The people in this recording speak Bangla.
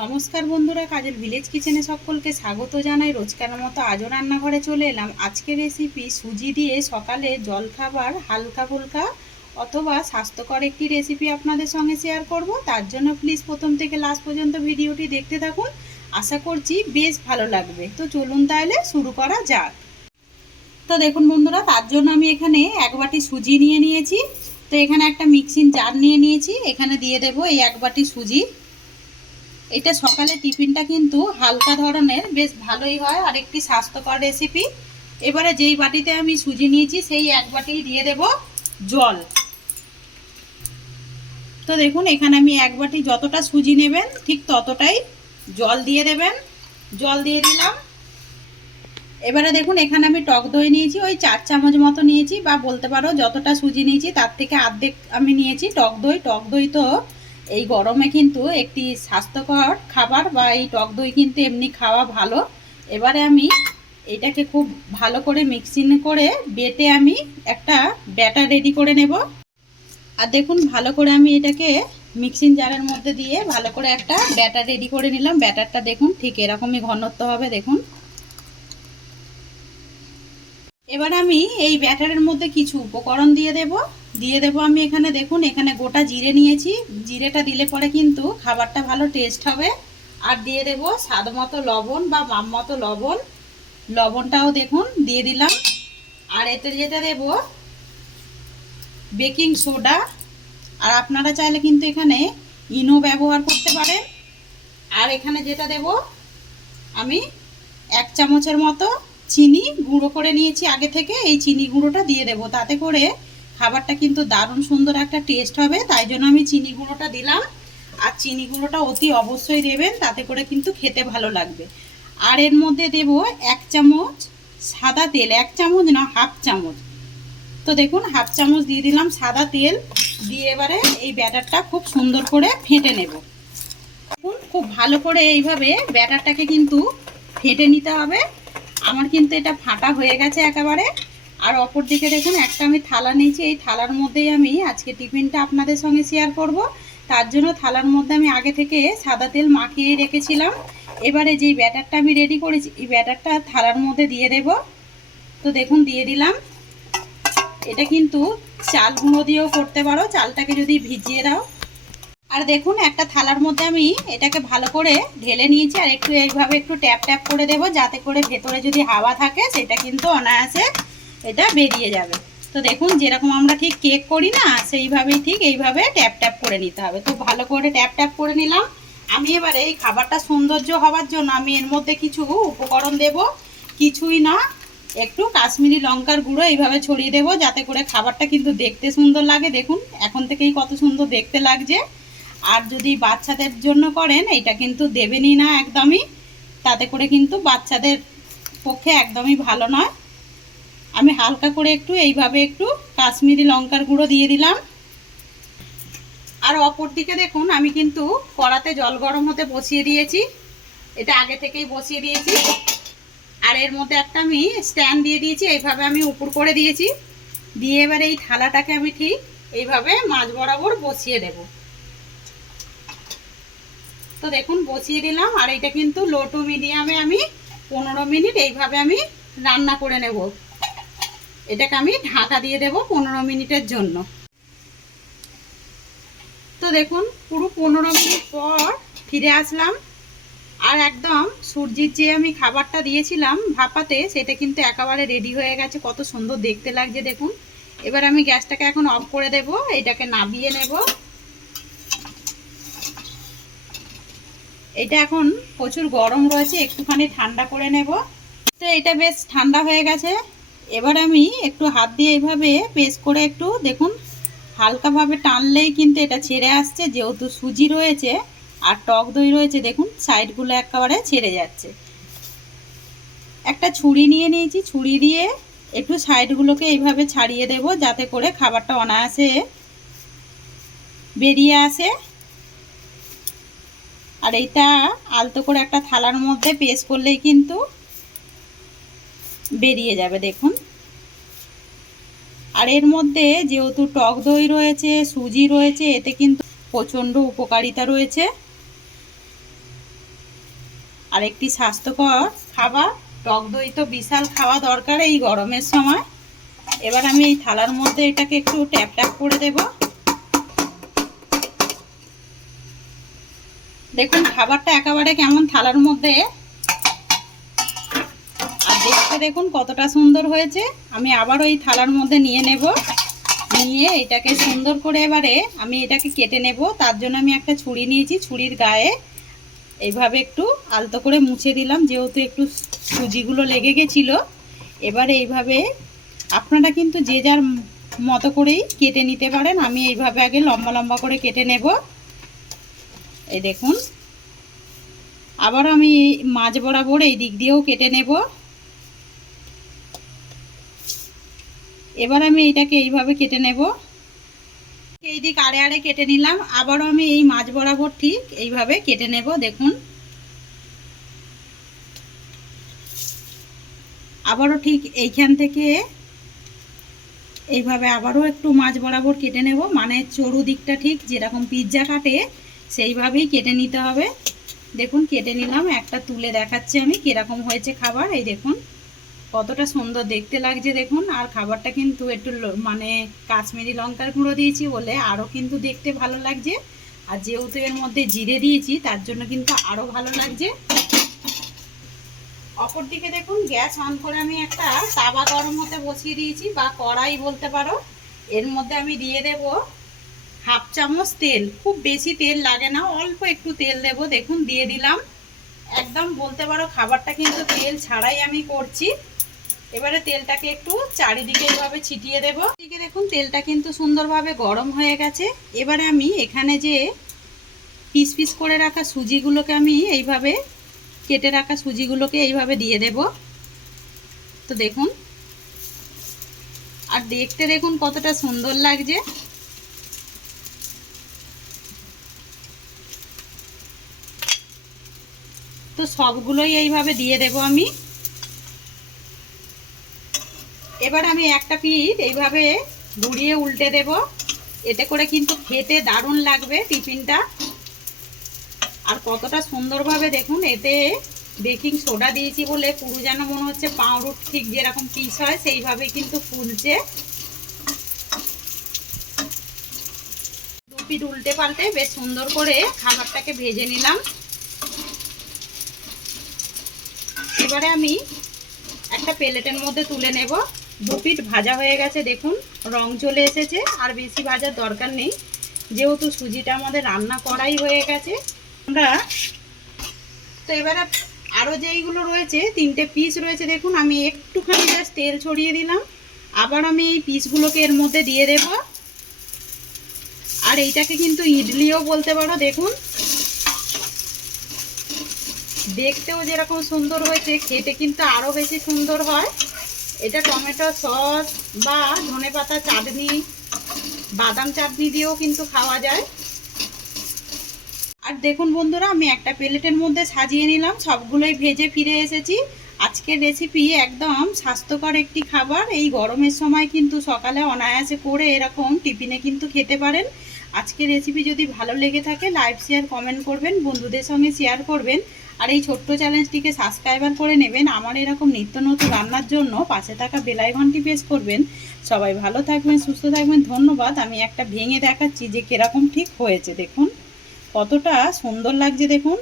নমস্কার বন্ধুরা, কাজল ভিলেজ কিচেনে সকলকে স্বাগত জানাই। রোজকার মতো আজও রান্নাঘরে চলে এলাম। আজকের রেসিপি সুজি দিয়ে সকালে জলখাবার হালকা ফুলকা অথবা স্বাস্থ্যকর একটি রেসিপি আপনাদের সঙ্গে শেয়ার করব। তার জন্য প্লিজ প্রথম থেকে লাস্ট পর্যন্ত ভিডিওটি দেখতে থাকুন, আশা করছি বেশ ভালো লাগবে। তো চলুন তাহলে শুরু করা যাক। তো দেখুন বন্ধুরা, তার জন্য আমি এখানে এক বাটি সুজি নিয়ে নিয়েছি। তো এখানে একটা মিক্সিং জার নিয়ে নিয়েছি, এখানে দিয়ে দেব এই এক বাটি সুজি। এটা সকালে টিফিনটা কিন্তু হালকা ধরনের বেশ ভালোই হয় আর একটি স্বাস্থ্যকর রেসিপি। এবারে যেই বাটিতে আমি সুজি নিয়েছি সেই এক বাটি দিয়ে দেব জল। তো দেখুন এখানে আমি এক বাটি যতটা সুজি নেবেন ঠিক ততটাই জল দিয়ে দেবেন। জল দিয়ে দিলাম। এবারে দেখুন এখানে আমি টক দই নিয়েছি, ওই 4 চামচ মতো নিয়েছি, বা বলতে পারো যতটা সুজি নিয়েছি তার থেকে অর্ধেক আমি নিয়েছি টক দই। টক দই তো এই গরমে কিন্তু একটি স্বাস্থ্যকর খাবার, বা এই টক দই কিন্তু এমনি খাওয়া ভালো। এবারে আমি এটাকে খুব ভালো করে মিক্সিং করে বেটে আমি একটা ব্যাটার রেডি করে নেব। আর দেখুন ভালো করে আমি এটাকে মিক্সিং জারের মধ্যে দিয়ে ভালো করে একটা ব্যাটার রেডি করে নিলাম। ব্যাটারটা দেখুন ঠিক এরকমই ঘনত্ব হবে। দেখুন এবার আমি এই ব্যাটারের মধ্যে কিছু উপকরণ দিয়ে দেব আমি এখানে। দেখুন এখানে গোটা জিরে নিয়েছি, জিরেটা দিলে পরে কিন্তু খাবারটা ভালো টেস্ট হবে। আর দিয়ে দেব স্বাদ মতো লবণ বা মাপ মতো লবণ, লবণটাও দেখুন দিয়ে দিলাম। আর এতে যেটা দেব বেকিং সোডা, আর আপনারা চাইলে কিন্তু এখানে ইনো ব্যবহার করতে পারেন। আর এখানে যেটা দেব আমি 1 চামচের মতো চিনি গুঁড়ো করে নিয়েছি আগে থেকে, এই চিনি গুঁড়োটা দিয়ে দেব। তাতে করে খাবারটা কিন্তু দারুণ সুন্দর একটা টেস্ট হবে, তাই জন্য আমি চিনি গুঁড়োটা দিলাম। আর চিনি গুঁড়োটা অতি অবশ্যই দেবেন, তাতে করে কিন্তু খেতে ভালো লাগবে। আর এর মধ্যে দেব 1 চামচ সাদা তেল, 1 চামচ না হাফ চামচ। তো দেখুন হাফ চামচ দিয়ে দিলাম সাদা তেল। দিয়ে এবারে এই ব্যাটারটা খুব সুন্দর করে ফেটে নেব। খুব ভালো করে এইভাবে ব্যাটারটাকে কিন্তু ফেটে নিতে হবে। আমার কিন্তু এটা ফাটা হয়ে গেছে একেবারে। আর অপর দিকে দেখুন একটা আমি থালা নিয়েছি, এই থালার মধ্যেই আমি আজকে টিফিনটা আপনাদের সঙ্গে শেয়ার করব। তার জন্য থালার মধ্যে আমি আগে থেকে সাদা তেল মাখিয়ে রেখেছিলাম। এবারে যেই ব্যাটারটা আমি রেডি করেছি এই ব্যাটারটা থালার মধ্যে দিয়ে দেব। তো দেখুন দিয়ে দিলাম। এটা কিন্তু চাল গুঁড়ো দিয়েও করতে পারো, চালটাকে যদি ভিজিয়ে দাও। আর দেখুন একটা থালার মধ্যে আমি এটাকে ভালো করে ঢেলে নিয়েছি, আর একটু এইভাবে একটু ট্যাপ ট্যাপ করে দেব, যাতে করে ভেতরে যদি হাওয়া থাকে সেটা কিন্তু অনায়াসে এটা বেরিয়ে যাবে। তো দেখুন যেরকম আমরা ঠিক কেক করি না, সেইভাবেই ঠিক এইভাবে ট্যাপ ট্যাপ করে নিতে হবে। তো ভালো করে ট্যাপ ট্যাপ করে নিলাম। আমি এবারে এই খাবারটা সৌন্দর্য হওয়ার জন্য আমি এর মধ্যে কিছু উপকরণ দেব। কিছুই না, একটু কাশ্মীরি লঙ্কার গুঁড়ো এইভাবে ছড়িয়ে দেব, যাতে করে খাবারটা কিন্তু দেখতে সুন্দর লাগে। দেখুন এখন থেকেই কত সুন্দর দেখতে লাগছে। আর যদি বাচ্চাদের জন্য করেন এটা কিন্তু দেবেনই না একদমই, তাতে করে কিন্তু বাচ্চাদের পক্ষে একদমই ভালো নয়। আমি হালকা করে একটু এইভাবে একটু কাশ্মীরি লঙ্কার গুঁড়ো দিয়ে দিলাম। আর অপর দিকে দেখুন আমি কিন্তু কড়াতে জল গরম হতে বসিয়ে দিয়েছি, এটা আগে থেকেই বসিয়ে দিয়েছি। আর এর মধ্যে একটা আমি স্ট্যান্ড দিয়ে দিয়েছি, এইভাবে আমি উপর করে দিয়েছি। দিয়ে এবার এই থালাটাকে আমি ঠিক এইভাবে মাঝ বরাবর বসিয়ে দেব। তো দেখুন বসিয়ে দিলাম। আর এটা কিন্তু লো টু মিডিয়ামে আমি 15 মিনিট এইভাবে আমি রান্না করে নেব। এটাকে আমি ঢাকা দিয়ে দেব 15 মিনিটের জন্য। তো দেখুন পুরো 15 মিনিট পর ফিরে আসলাম। আর একদম সূর্যের যে আমি খাবারটা দিয়েছিলাম ভাপাতে, সেটা কিন্তু একেবারে রেডি হয়ে গেছে, কত সুন্দর দেখতে লাগছে দেখুন। এবার আমি গ্যাসটাকে এখন অফ করে দেব, এটাকে নামিয়ে নেব। এটা এখন প্রচুর গরম রয়েছে, একটুখানি ঠান্ডা করে নেব। তো এটা বেশ ঠান্ডা হয়ে গেছে। এবার আমি একটু হাত দিয়ে এইভাবে পেস্ট করে একটু দেখুন হালকাভাবে টানলেই কিন্তু এটা ছেড়ে আসছে, যেহেতু সুজি রয়েছে আর টক দই রয়েছে। দেখুন সাইডগুলো একেবারে ছেড়ে যাচ্ছে। একটা ছুরি নিয়ে নিয়েছি, ছুরি দিয়ে একটু সাইডগুলোকে এইভাবে ছাড়িয়ে দেব, যাতে করে খাবারটা অনায়াসে বেরিয়ে আসে। আর এইটা আলতো করে একটা থালার মধ্যে পেস্ট করলেই কিন্তু বেরিয়ে যাবে দেখুন। আর এর মধ্যে যেহেতু টক দই রয়েছে, সুজি রয়েছে, এতে কিন্তু প্রচণ্ড উপকারিতা রয়েছে। আর একটি স্বাস্থ্যকর খাবার। টক দই তো বিশাল খাওয়া দরকার এই গরমের সময়। এবার আমি এই থালার মধ্যে এটাকে একটু ট্যাপ ট্যাপ করে দেব। দেখুন খাবারটা একেবারে কেমন থালার মধ্যে, আর দেখতে দেখুন কতটা সুন্দর হয়েছে। আমি আবারও এই থালার মধ্যে নিয়ে নেব, নিয়ে এটাকে সুন্দর করে এবারে আমি এটাকে কেটে নেব। তার জন্য আমি একটা ছুরি নিয়েছি, ছুরির গায়ে এইভাবে একটু আলতো করে মুছে দিলাম, যেহেতু একটু সুজিগুলো লেগে গেছিলো। এবারে এইভাবে আপনারা কিন্তু যে যার মতো করেই কেটে নিতে পারেন। আমি এইভাবে আগে লম্বা লম্বা করে কেটে নেব। এই দেখুন, আবার আমি মাঝ বরাবর এই দিক দিয়েও কেটে নেব। এবার আমি এইটাকে এইভাবে কেটে নেব। এই দিক আড়ে আড়ে কেটে নিলাম, আবারও আমি এই মাঝ বরাবর ঠিক এইভাবে কেটে নেব। দেখুন আবারও ঠিক এইখান থেকে এইভাবে আবারও একটু মাঝ বরাবর কেটে নেব, মানে চড়ু দিকটা ঠিক যেরকম পিৎজা কাটে সেইভাবেই কেটে নিতে হবে। দেখুন কেটে নিলাম, একটা তুলে দেখাচ্ছি আমি কীরকম হয়েছে খাবার। এই দেখুন কতটা সুন্দর দেখতে লাগছে দেখুন। আর খাবারটা কিন্তু একটু মানে কাশ্মীরি লঙ্কার গুঁড়ো দিয়েছি বলে আরও কিন্তু দেখতে ভালো লাগছে। আর যেহেতু এর মধ্যে জিরে দিয়েছি তার জন্য কিন্তু আরও ভালো লাগছে। অপর দিকে দেখুন গ্যাস অন করে আমি একটা তাওয়া গরম হতে বসিয়ে দিয়েছি, বা কড়াই বলতে পারো। এর মধ্যে আমি দিয়ে দেব হাফ চামচ তেল। খুব বেশি তেল লাগে না, অল্প একটু তেল দেব। দেখুন দিয়ে দিলাম, একদম বলতে পারো খাবারটা কিন্তু তেল ছাড়াই আমি করছি। এবারে তেলটাকে একটু চারিদিকে এইভাবে ছিটিয়ে দেব। এদিকে দেখুন তেলটা কিন্তু সুন্দরভাবে গরম হয়ে গেছে। এবারে আমি এখানে যে পিস পিস করে রাখা সুজিগুলোকে আমি এইভাবে কেটে রাখা সুজিগুলোকে এইভাবে দিয়ে দেব। তো দেখুন, আর দেখতে দেখুন কতটা সুন্দর লাগছে। তো সবগুলোই এইভাবে দিয়ে দেব আমি। এবার আমি একটা পিঠ এইভাবে ঘুরিয়ে উল্টে দেব। এতে করে কিন্তু খেতে দারুণ লাগবে টিফিনটা। আর কতটা সুন্দরভাবে দেখুন, এতে বেকিং সোডা দিয়েছি বলে পুরো যেন মনে হচ্ছে পাউরুটি ঠিক যেরকম পিস হয় সেইভাবে কিন্তু ফুলছে। দু পিঠ উল্টে পাল্টে বেশ সুন্দর করে খাবারটাকে ভেজে নিলাম। এবারে আমি একটা প্লেটের মধ্যে তুলে নেব। দু পিঠ ভাজা হয়ে গেছে, দেখুন রং চলে এসেছে। আর বেশি ভাজার দরকার নেই, যেহেতু সুজিটা আমাদের রান্না করাই হয়ে গেছে। আমরা তো এবারে আরও যেইগুলো রয়েছে, তিনটে পিস রয়েছে, দেখুন আমি একটুখানি জাস্ট তেল ছড়িয়ে দিলাম। আবার আমি এই পিসগুলোকে এর মধ্যে দিয়ে দেব। আর এইটাকে কিন্তু ইডলিও বলতে পারো। দেখুন দেখতেও যেরকম সুন্দর হয়েছে, খেতে কিন্তু আরও বেশি সুন্দর হয়। এটা টমেটো সস বা ধনেপাতা চাটনি, বাদাম চাটনি দিয়েও কিন্তু খাওয়া যায়। আর দেখুন বন্ধুরা, আমি একটা প্লেটের মধ্যে সাজিয়ে নিলাম, সবগুলোই ভেজে ফিরে এসেছি। আজকের রেসিপি একদম স্বাস্থ্যকর একটি খাবার। এই গরমের সময় কিন্তু সকালে অনায়াসে করে এরকম টিফিনে কিন্তু খেতে পারেন। আজকের রেসিপি যদি ভালো লেগে থাকে লাইক শেয়ার কমেন্ট করবেন, বন্ধুদের সঙ্গে শেয়ার করবেন। আর এই ছোট্ট চ্যানেলটিকে সাবস্ক্রাইবার করে নেবেন আমার এরকম নিত্য নতুন রান্নার জন্য। পাশে থাকা বেল আইকনটি প্রেস করবেন। সবাই ভালো থাকবেন, সুস্থ থাকবেন, ধন্যবাদ। আমি একটা ভেঙে দেখাচ্ছি যে কিরকম ঠিক হয়েছে। দেখুন কতটা সুন্দর লাগছে দেখুন।